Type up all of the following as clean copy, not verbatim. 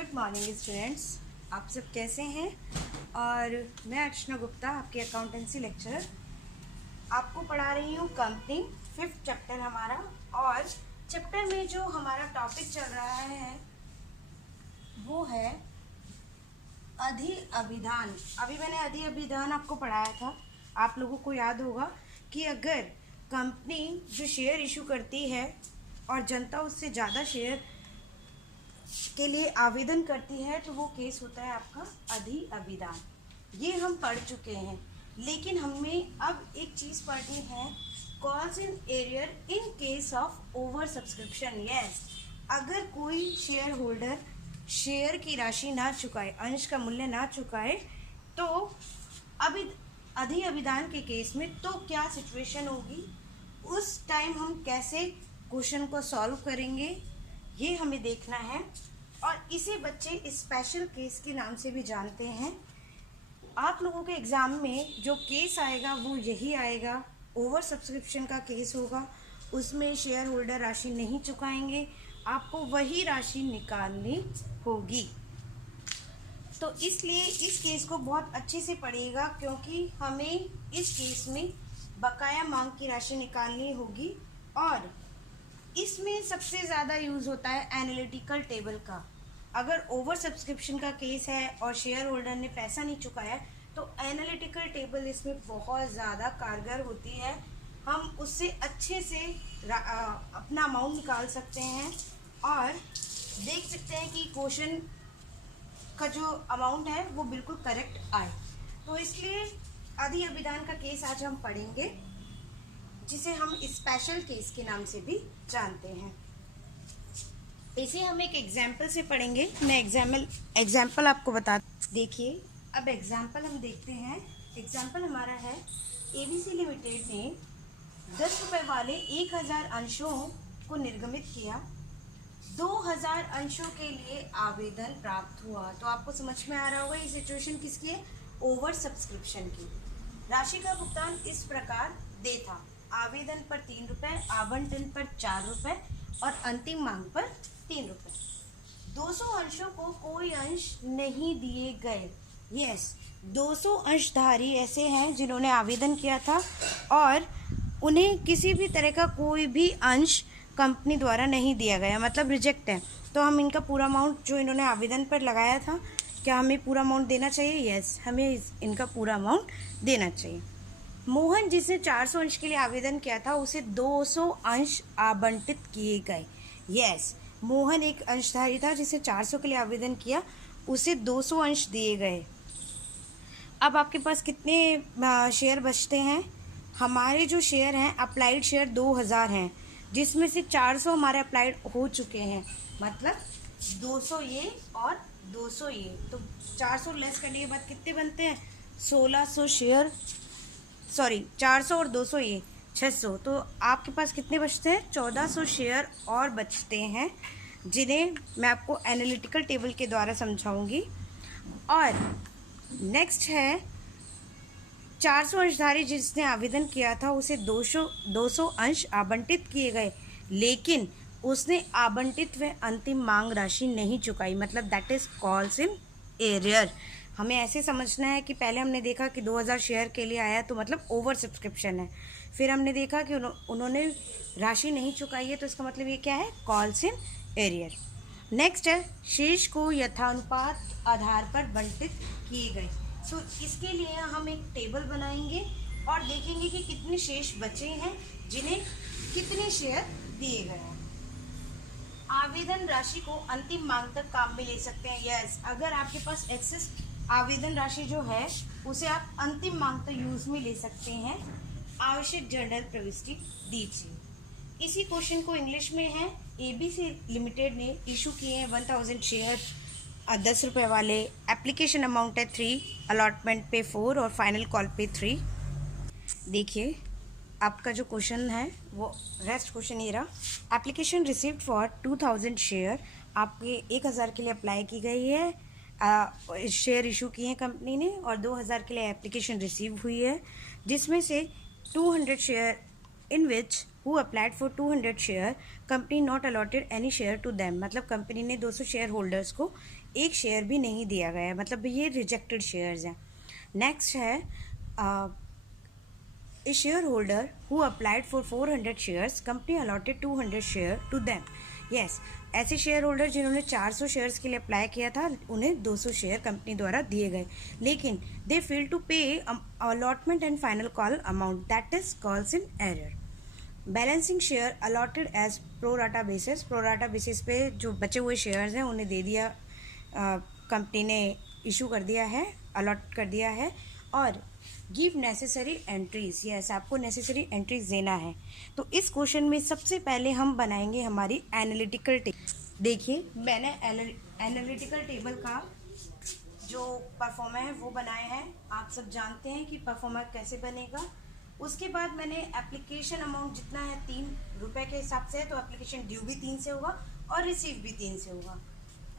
Good morning students, आप सब कैसे हैं। और मैं अर्चना गुप्ता, आपकी अकाउंटेंसी लेक्चरर, आपको पढ़ा रही हूँ कंपनी 5th चैप्टर हमारा। और चैप्टर में जो हमारा टॉपिक चल रहा है वो है अधि अभिधान। अभी मैंने अधि अभिधान आपको पढ़ाया था। आप लोगों को याद होगा कि अगर कंपनी जो शेयर इशू करती है और जनता उससे ज़्यादा शेयर के लिए आवेदन करती है तो वो केस होता है आपका अधि अभिदान। ये हम पढ़ चुके हैं, लेकिन हमें अब एक चीज़ पढ़नी है, cause in arrear in case of over subscription. Yes, अगर कोई शेयर होल्डर शेयर की राशि ना चुकाए, अंश का मूल्य ना चुकाए, तो अधि अभिदान के केस में तो क्या सिचुएशन होगी, उस टाइम हम कैसे क्वेश्चन को सॉल्व करेंगे, ये हमें देखना है। और इसे बच्चे स्पेशल केस के नाम से भी जानते हैं। आप लोगों के एग्ज़ाम में जो केस आएगा वो यही आएगा, ओवर सब्सक्रिप्शन का केस होगा। उसमें शेयर होल्डर राशि नहीं चुकाएंगे, आपको वही राशि निकालनी होगी। तो इसलिए इस केस को बहुत अच्छे से पढ़िएगा, क्योंकि हमें इस केस में बकाया मांग की राशि निकालनी होगी। और इसमें सबसे ज़्यादा यूज़ होता है एनालिटिकल टेबल का। अगर ओवर सब्सक्रिप्शन का केस है और शेयर होल्डर ने पैसा नहीं चुकाया तो एनालिटिकल टेबल इसमें बहुत ज़्यादा कारगर होती है। हम उससे अच्छे से अपना अमाउंट निकाल सकते हैं और देख सकते हैं कि क्वेश्चन का जो अमाउंट है वो बिल्कुल करेक्ट आए। तो इसलिए अधि अभिदान का केस आज हम पढ़ेंगे, जिसे हम स्पेशल केस के नाम से भी जानते हैं। इसे हम एक एग्जाम्पल से पढ़ेंगे। मैं एग्जाम्पल आपको बता, देखिए अब एग्जाम्पल हम देखते हैं। एग्जाम्पल हमारा है, एबीसी लिमिटेड ने 10 रुपये वाले 1000 अंशों को निर्गमित किया। 2000 अंशों के लिए आवेदन प्राप्त हुआ। तो आपको समझ में आ रहा होगा ये सिचुएशन किसकी है, ओवर सब्सक्रिप्शन की। राशि का भुगतान इस प्रकार दे था, आवेदन पर 3 रुपये, आवंटन पर 4 रुपये और अंतिम मांग पर 3 रुपये। 200 अंशों को कोई अंश नहीं दिए गए। यस, 200 अंशधारी ऐसे हैं जिन्होंने आवेदन किया था और उन्हें किसी भी तरह का कोई भी अंश कंपनी द्वारा नहीं दिया गया, मतलब रिजेक्ट है। तो हम इनका पूरा अमाउंट जो इन्होंने आवेदन पर लगाया था, क्या हमें पूरा अमाउंट देना चाहिए? यस, हमें इनका पूरा अमाउंट देना चाहिए। मोहन, जिसने 400 अंश के लिए आवेदन किया था, उसे 200 अंश आवंटित किए गए। यस, मोहन एक अंशधारी था जिसने 400 के लिए आवेदन किया, उसे 200 अंश दिए गए। अब आपके पास कितने शेयर बचते हैं? हमारे जो शेयर हैं, अप्लाइड शेयर 2000 हैं, जिसमें से 400 हमारे अप्लाइड हो चुके हैं, मतलब 200 ये और 200 ये। तो 400 लेस करने के बाद कितने बनते हैं? 1600 शेयर, सॉरी 400 और 200 ये 600। तो आपके पास कितने बचते हैं? 1400 शेयर और बचते हैं, जिन्हें मैं आपको एनालिटिकल टेबल के द्वारा समझाऊंगी। और नेक्स्ट है, 400 अंशधारी जिसने आवेदन किया था, उसे 200 अंश आवंटित किए गए, लेकिन उसने आवंटित व अंतिम मांग राशि नहीं चुकाई, मतलब that is calls in arrear. हमें ऐसे समझना है कि पहले हमने देखा कि 2000 शेयर के लिए आया तो मतलब ओवर सब्सक्रिप्शन है। फिर हमने देखा कि उन्होंने राशि नहीं चुकाई है, तो इसका मतलब ये क्या है? Calls in arrear. नेक्स्ट है, शेष को यथानुपात आधार पर बंटित किए गए। तो इसके लिए हम एक टेबल बनाएंगे और देखेंगे कि कितने शेष बचे हैं, जिन्हें कितने शेयर दिए गए हैं। आवेदन राशि को अंतिम मांग तक काम में ले सकते हैं। यस, अगर आपके पास एक्सेस आवेदन राशि जो है उसे आप अंतिम मांग तक यूज में ले सकते हैं। आवश्यक जर्नल प्रविष्टि दीजिए। इसी क्वेश्चन को इंग्लिश में है, एबीसी लिमिटेड ने इशू किए हैं 1000 शेयर 10 रुपये वाले। एप्लीकेशन अमाउंट है 3, अलॉटमेंट पे 4 और फाइनल कॉल पे 3। देखिए आपका जो क्वेश्चन है वो रेस्ट क्वेश्चन ये रहा। एप्लीकेशन रिसीव्ड फॉर 2000 शेयर, आपके 1000 के लिए अप्लाई की गई है, शेयर इशू किए हैं कंपनी ने, और 2000 के लिए एप्लीकेशन रिसीव हुई है, जिसमें से 200 share in which who applied for 200 share company not allotted any share to them, मतलब कंपनी ने 200 शेयर होल्डर्स को एक शेयर भी नहीं दिया गया है, मतलब ये रिजेक्टेड शेयर्स हैं। नेक्स्ट है a shareholder who applied for 400 shares, company allotted 200 share to them. Yes, ऐसे शेयर होल्डर जिन्होंने 400 शेयर्स के लिए अप्लाई किया था, उन्हें 200 शेयर कंपनी द्वारा दिए गए, लेकिन they fail to pay allotment and final call amount, that is calls in error. Balancing share allotted as pro rata basis, pro rata basis पे जो बचे हुए शेयर्स हैं उन्हें दे दिया, कंपनी ने इशू कर दिया है, अलॉट कर दिया है। और गिव नेसेसरी एंट्रीज, यस आपको नेसेसरी एंट्रीज देना है। तो इस क्वेश्चन में सबसे पहले हम बनाएंगे हमारी एनालिटिकल टेबल। देखिए मैंने एनालिटिकल टेबल का जो परफॉर्मा है वो बनाया है, आप सब जानते हैं कि परफॉर्मा कैसे बनेगा। उसके बाद मैंने एप्लीकेशन अमाउंट जितना है 3 रुपये के हिसाब से है, तो एप्लीकेशन ड्यू भी 3 से होगा और रिसीव भी 3 से होगा।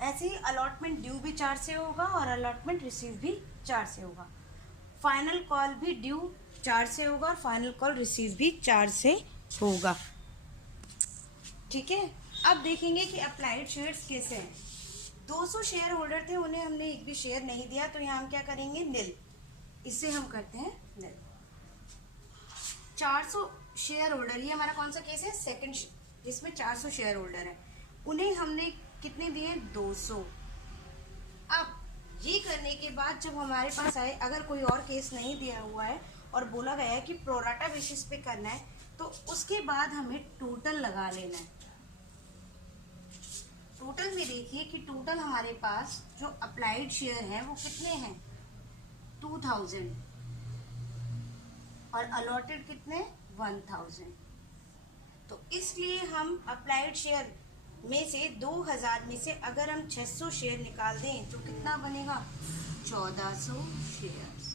ऐसे ही अलॉटमेंट ड्यू भी 4 से होगा और अलॉटमेंट रिसीव भी 4 से होगा। फाइनल कॉल भी ड्यू 4 से होगा और फाइनल कॉल रिसीव भी 4 से होगा। ठीक है, अब देखेंगे कि अप्लाइड शेयर्स कैसे हैं। 200 शेयर होल्डर थे, उन्हें हमने एक भी शेयर नहीं दिया, तो यहाँ हम क्या करेंगे, नील। इससे हम करते हैं नील। 400 शेयर होल्डर, ये हमारा कौन सा केस है, सेकंड, जिसमें 400 शेयर होल्डर है, उन्हें हमने कितने दिए, 200। अब ये करने के बाद जब हमारे पास आए, अगर कोई और केस नहीं दिया हुआ है और बोला गया है कि प्रोराटा बेसिस पे करना है, तो उसके बाद हमें टोटल लगा लेना है। टोटल में देखिए कि टोटल हमारे पास जो अप्लाइड शेयर है वो कितने हैं, 2000, और अलॉटेड कितने, 1000। तो इसलिए हम अप्लाइड शेयर में से 2000 में से अगर हम 600 शेयर निकाल दें तो कितना बनेगा, 1400 शेयर्स।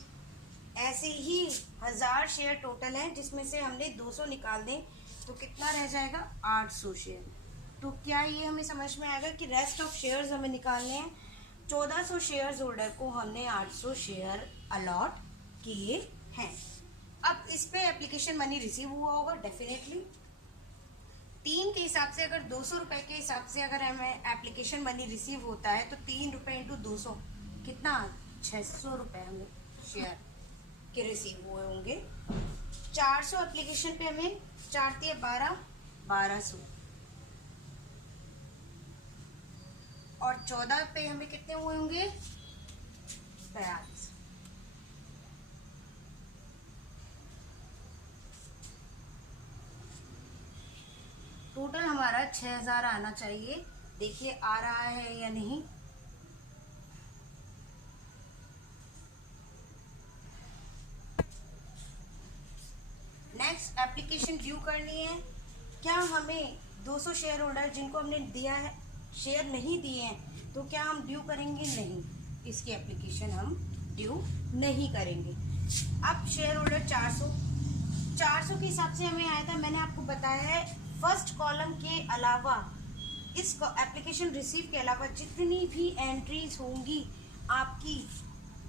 ऐसे ही 1000 शेयर टोटल है, जिसमें से हमने 200 निकाल दें तो कितना रह जाएगा, 800 शेयर। तो क्या ये हमें समझ में आएगा कि रेस्ट ऑफ शेयर्स हमें निकालने हैं। 1400 शेयर्स होल्डर को हमने 800 शेयर अलॉट किए हैं। अब इस पे एप्लीकेशन मनी रिसीव हुआ होगा डेफिनेटली। 3 के हिसाब से, अगर 200 रुपये के हिसाब से अगर हमें एप्लीकेशन मनी रिसीव होता है, तो 3 रुपये इंटू 200 कितना, 600 रुपये हमें शेयर के रिसीव हुए होंगे। 400 एप्लीकेशन पे हमें 4 × 12 1200, और 14 पे हमें कितने हुए होंगे, 43। टोटल हमारा 6000 आना चाहिए। देखिए आ रहा है या नहीं। नेक्स्ट एप्लीकेशन ड्यू करनी है। क्या हमें 200 शेयर होल्डर जिनको हमने दिया है, शेयर नहीं दिए हैं, तो क्या हम ड्यू करेंगे, नहीं, इसकी एप्लीकेशन हम ड्यू नहीं करेंगे। अब शेयर होल्डर 400 के हिसाब से हमें आया था, मैंने आपको बताया है फर्स्ट कॉलम के अलावा, इस एप्लीकेशन रिसीव के अलावा जितनी भी एंट्रीज होंगी आपकी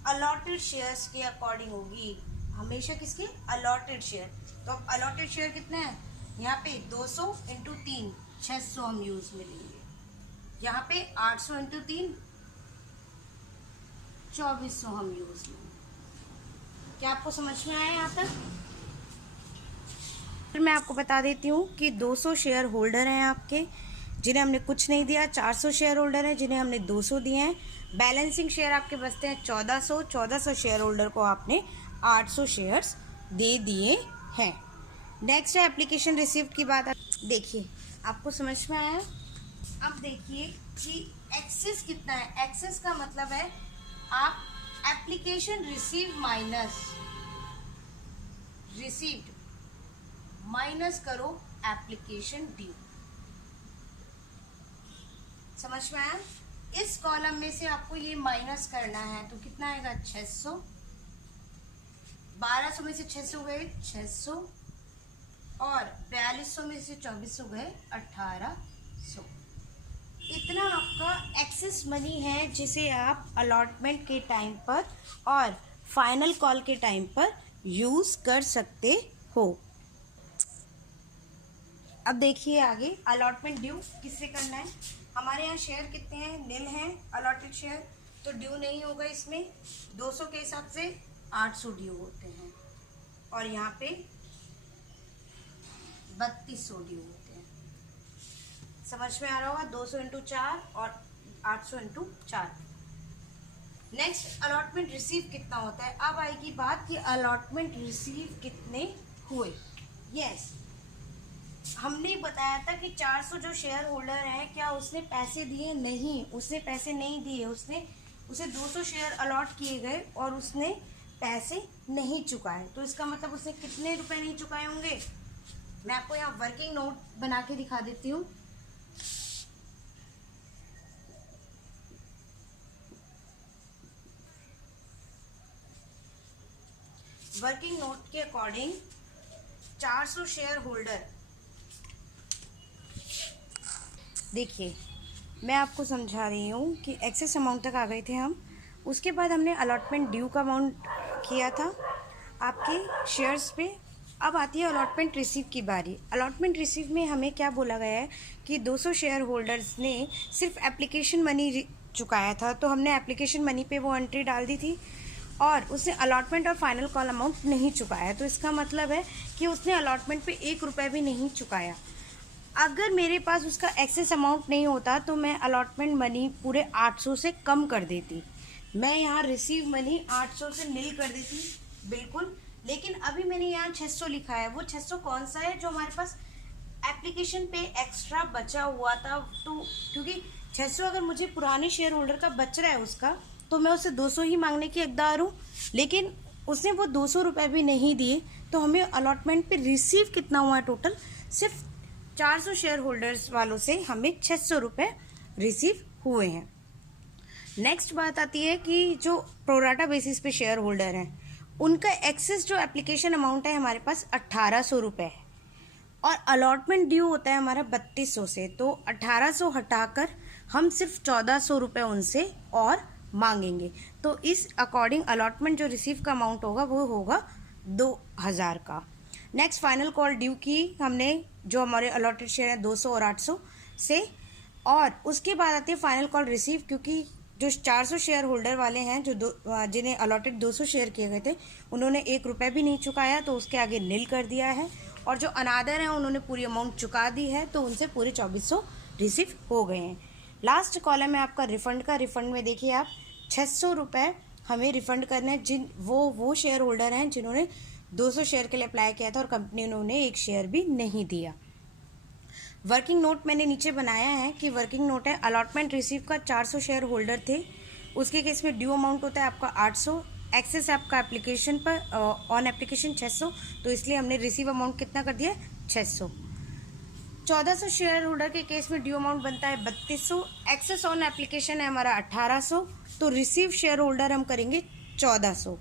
अलॉटेड शेयर्स के अकॉर्डिंग होगी, हमेशा किसके, अलॉटेड शेयर। तो अब अलॉटेड शेयर कितने हैं, यहाँ पे 200 इंटू 3 600 हम यूज में लेंगे, यहाँ पे 800 इंटू 3 2400 हम यूज लेंगे। क्या आपको समझ में आया यहाँ तक? फिर मैं आपको बता देती हूँ कि 200 शेयर होल्डर हैं आपके, जिन्हें हमने कुछ नहीं दिया। 400 शेयर होल्डर हैं जिन्हें हमने 200 दिए हैं। बैलेंसिंग शेयर आपके बचते हैं 1400 शेयर होल्डर को आपने 800 शेयर्स दे दिए हैं। नेक्स्ट है एप्लीकेशन रिसीव की बात। देखिए आपको समझ में आया। अब देखिए कि एक्सेस कितना है। एक्सेस का मतलब है आप application receive minus received minus करो एप्लीकेशन ड्यू। समझ में आया? इस कॉलम में से आपको ये माइनस करना है, तो कितना आएगा, 600। 1200 में से 600 गए 600, और 4200 में से 2400 गए 1800। इतना आपका एक्सेस मनी है जिसे आप अलॉटमेंट के टाइम पर और फाइनल कॉल के टाइम पर यूज कर सकते हो। अब देखिए आगे अलॉटमेंट ड्यू किससे करना है। हमारे यहाँ शेयर कितने हैं, नील हैं अलॉटेड शेयर, तो ड्यू नहीं होगा इसमें। 200 के हिसाब से 800 ड्यू होते हैं और यहाँ पे 3200 ड्यू होते हैं। समझ में आ रहा होगा, 200 इंटू 4 और 800 इंटू 4। नेक्स्ट अलॉटमेंट रिसीव कितना होता है। अब आएगी बात कि अलॉटमेंट रिसीव कितने हुए। यस, हमने बताया था कि 400 जो शेयर होल्डर हैं, क्या उसने पैसे दिए? नहीं, उसने पैसे नहीं दिए। उसे 200 शेयर अलॉट किए गए और उसने पैसे नहीं चुकाए। तो इसका मतलब उसने कितने रुपए नहीं चुकाए होंगे। मैं आपको यहाँ वर्किंग नोट बना के दिखा देती हूँ। वर्किंग नोट के अकॉर्डिंग 400 शेयर होल्डर, देखिए मैं आपको समझा रही हूँ कि एक्सेस अमाउंट तक आ गए थे हम। उसके बाद हमने अलॉटमेंट ड्यू का अमाउंट किया था आपके शेयर्स पे। अब आती है अलॉटमेंट रिसीव की बारी। अलॉटमेंट रिसीव में हमें क्या बोला गया है कि 200 शेयर होल्डर्स ने सिर्फ एप्लीकेशन मनी चुकाया था, तो हमने एप्लीकेशन मनी पे वो एंट्री डाल दी थी और उसने अलॉटमेंट और फाइनल कॉल अमाउंट नहीं चुकाया। तो इसका मतलब है कि उसने अलॉटमेंट पे 1 रुपये भी नहीं चुकाया। अगर मेरे पास उसका एक्सेस अमाउंट नहीं होता तो मैं अलॉटमेंट मनी पूरे 800 से कम कर देती। मैं यहाँ रिसीव मनी 800 से नील कर देती, बिल्कुल। लेकिन अभी मैंने यहाँ 600 लिखा है। वो 600 कौन सा है? जो हमारे पास एप्लीकेशन पे एक्स्ट्रा बचा हुआ था। तो क्योंकि 600 अगर मुझे पुराने शेयर होल्डर का बच रहा है उसका, तो मैं उससे 200 ही मांगने की हकदार हूँ। लेकिन उसने वो 200 रुपये भी नहीं दिए, तो हमें अलॉटमेंट पे रिसीव कितना हुआ टोटल? सिर्फ 400 शेयर होल्डर्स वालों से हमें 600 रुपये रिसीव हुए हैं। नेक्स्ट बात आती है कि जो प्रोराटा बेसिस पे शेयर होल्डर हैं, उनका एक्सेस जो एप्लीकेशन अमाउंट है हमारे पास 1800 रुपये है और अलॉटमेंट ड्यू होता है हमारा 3200 से। तो 1800 हटाकर हम सिर्फ 1400 रुपये उनसे और मांगेंगे। तो इस अकॉर्डिंग अलॉटमेंट जो रिसीव का अमाउंट होगा वो होगा 2000 का। नेक्स्ट फाइनल कॉल ड्यू की हमने, जो हमारे अलॉटेड शेयर है 200 और 800 से। और उसके बाद आती है फाइनल कॉल रिसीव, क्योंकि जो 400 शेयर होल्डर वाले हैं जिन्हें अलॉटेड 200 शेयर किए गए थे, उन्होंने 1 रुपये भी नहीं चुकाया, तो उसके आगे नील कर दिया है। और जो अनादर हैं उन्होंने पूरी अमाउंट चुका दी है, तो उनसे पूरे 2400 रिसीव हो गए हैं। लास्ट कॉलम है आपका रिफ़ंड का। रिफ़ंड में देखिए आप 600 रुपये हमें रिफ़ंड करने हैं। वो शेयर होल्डर हैं जिन्होंने 200 शेयर के लिए अप्लाई किया था और कंपनी ने उन्हें 1 शेयर भी नहीं दिया। वर्किंग नोट मैंने नीचे बनाया है कि वर्किंग नोट है अलॉटमेंट रिसीव का। 400 शेयर होल्डर थे, उसके केस में ड्यू अमाउंट होता है आपका 800, एक्सेस आपका एप्लीकेशन पर ऑन एप्लीकेशन 600, तो इसलिए हमने रिसीव अमाउंट कितना कर दिया? 600। 1400 शेयर होल्डर के केस में ड्यू अमाउंट बनता है 3200, एक्सेस ऑन एप्लीकेशन है हमारा 1800, तो रिसीव शेयर होल्डर हम करेंगे 1400।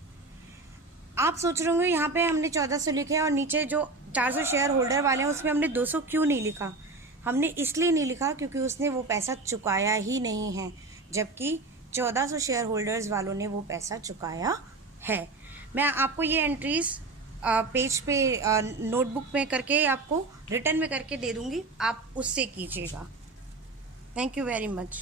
आप सोच रहे होंगे यहाँ पे हमने 1400 लिखे हैं और नीचे जो 400 शेयर होल्डर वाले हैं उसमें हमने 200 क्यों नहीं लिखा? हमने इसलिए नहीं लिखा क्योंकि उसने वो पैसा चुकाया ही नहीं है, जबकि 1400 शेयर होल्डर्स वालों ने वो पैसा चुकाया है। मैं आपको ये एंट्रीज पेज पे नोटबुक में करके आपको रिटर्न में करके दे दूँगी, आप उससे कीजिएगा। Thank you very much.